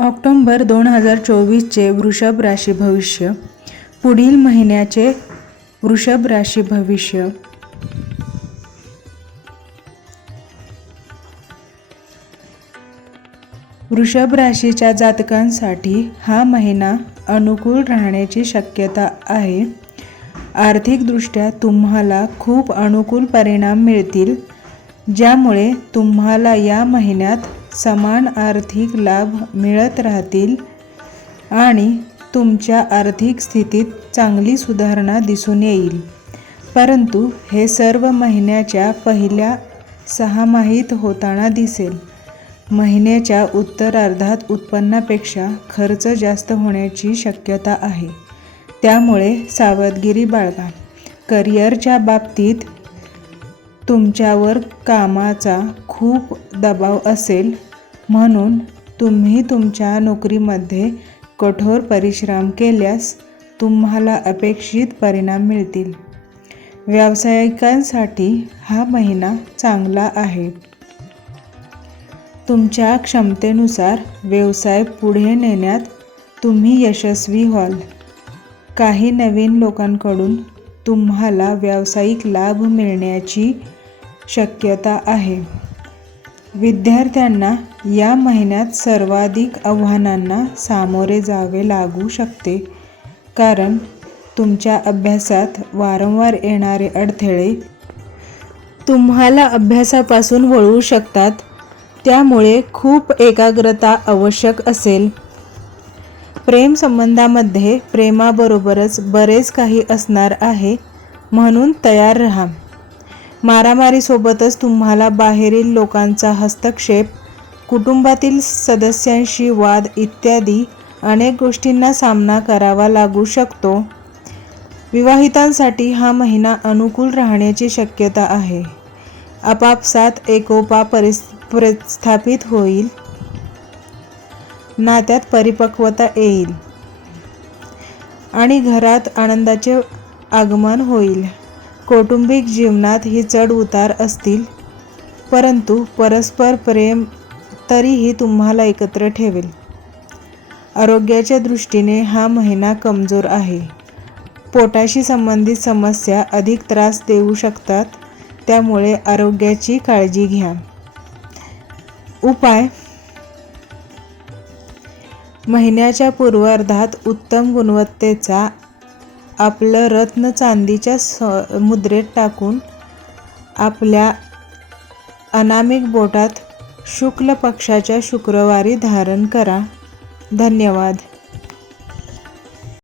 ऑक्टोंबर दोन हजार चोवीसचे वृषभ राशी भविष्य. पुढील महिन्याचे वृषभ राशी भविष्य. वृषभ राशीच्या जातकांसाठी हा महिना अनुकूल राहण्याची शक्यता आहे. आर्थिकदृष्ट्या तुम्हाला खूप अनुकूल परिणाम मिळतील ज्यामुळे तुम्हाला या महिन्यात समान आर्थिक लाभ मिळत राहतील आणि तुमच्या आर्थिक स्थितीत चांगली सुधारणा दिसून येईल. परंतु हे सर्व महिन्याच्या पहिल्या सहामाहीत होताना दिसेल. महिन्याच्या उत्तरार्धात उत्पन्नापेक्षा खर्च जास्त होण्याची शक्यता आहे. त्यामुळे सावधगिरी बाळगा. करिअरच्या बाबतीत तुमच्यावर कामाचा खूप दबाव असेल. म्हणून तुम्ही तुमच्या नोकरीमध्ये कठोर परिश्रम केल्यास तुम्हाला अपेक्षित परिणाम मिळतील. व्यावसायिकांसाठी हा महिना चांगला आहे. तुमच्या क्षमतेनुसार व्यवसाय पुढे नेण्यात तुम्ही यशस्वी व्हाल. काही नवीन लोकांकडून तुम्हाला व्यावसायिक लाभ मिळण्याची शक्यता आहे. विद्यार्थ्यांना या महिन्यात सर्वाधिक आव्हानांना सामोरे जावे लागू शकते. कारण तुमच्या अभ्यासात वारंवार येणारे अडथळे तुम्हाला अभ्यासापासून वळवू शकतात. त्यामुळे खूप एकाग्रता आवश्यक असेल. प्रेमसंबंधामध्ये प्रेमाबरोबरच बरेच काही असणार आहे. म्हणून तयार राहा. मारामारीसोबतच तुम्हाला बाहेरील लोकांचा हस्तक्षेप कुटुंबातील सदस्यांशी वाद इत्यादी अनेक गोष्टींना सामना करावा लागू शकतो. विवाहितांसाठी हा महिना अनुकूल राहण्याची शक्यता आहे. आपापसात एकोपा परिस प्रस्थापित होईल. नात्यात परिपक्वता येईल. आणि घरात आनंदाचे आगमन होईल. कौटुंबिक जीवनात ही चढ उतार असतील परंतु परस्पर प्रेम तरीही तुम्हाला एकत्र ठेवेल. आरोग्याच्या दृष्टीने हा महिना कमजोर आहे. पोटाशी संबंधित समस्या अधिक त्रास देऊ शकतात त्यामुळे आरोग्याची काळजी घ्या. उपाय. महिन्याच्या पूर्वार्धात उत्तम गुणवत्तेचा आपलं रत्न चांदीच्या स मुद्रेत टाकून आपल्या अनामिक बोटात शुक्ल पक्षाच्या शुक्रवारी धारण करा. धन्यवाद.